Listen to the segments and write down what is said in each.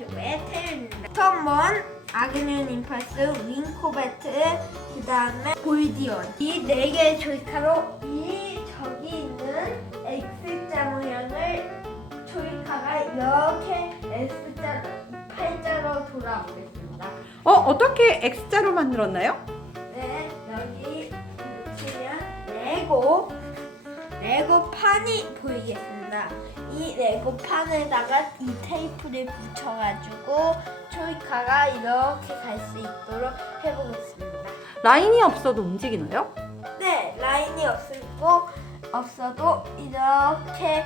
초코의 태윤입니다. 처음은 아그니온 임펄스, 윙코베트, 그 다음에 골디언 이 네 개의 조이카로 이 저기 있는 X자 모양을 조이카가 이렇게 X자 팔자로 돌아보겠습니다. 어, 어떻게 X자로 만들었나요? 네, 여기 보시면 레고 레고 판이 보이겠습니다. 이 레고 판에다가 이 테이프를 붙여가지고 조이카가 이렇게 갈 수 있도록 해보겠습니다. 라인이 없어도 움직이나요? 네, 라인이 없고 없어도 이렇게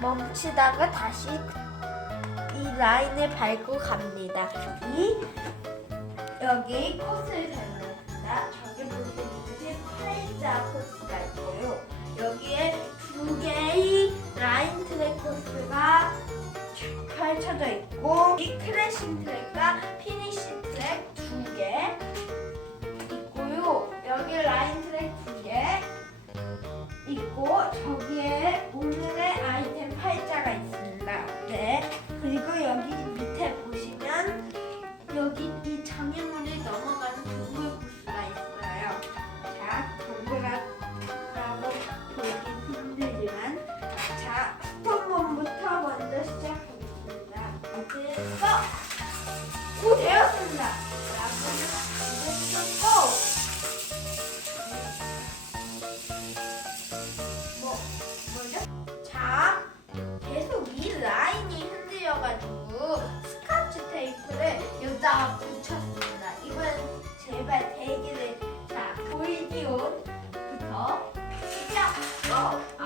멈추다가 다시 이 라인을 밟고 갑니다. 이 여기 코스를 잘못했습니다. 저기 보시는 펼쳐져 있고 이 크래싱 트랙과 피니시 트랙 두 개 있고요. 여기 라인 트랙 두 개 있고 저 흔들려가지고 스카치 테이프를 여기다가 붙였습니다. 이번 제발 대기를 자 볼디온부터 시작. 고! 아,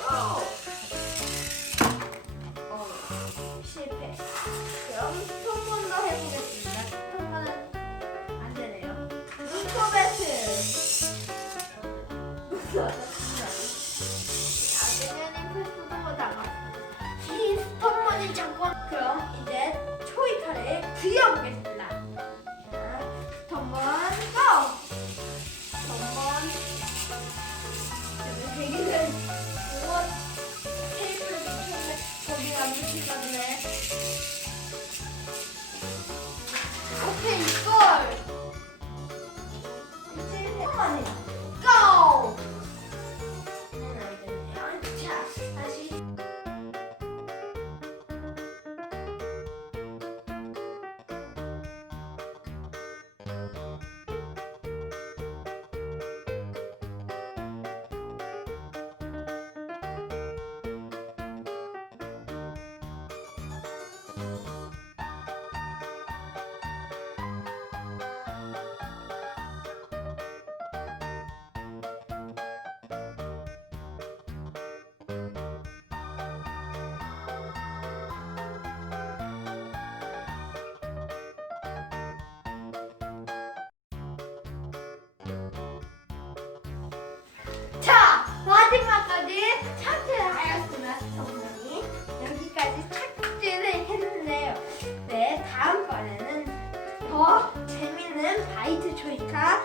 고! 어, 실패. 그럼 한번더 해보겠습니다. 한 번은 안 되네요. 루토베트. বেশি 더 재밌는 바이트 조이카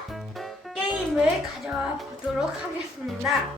게임을 가져와 보도록 하겠습니다.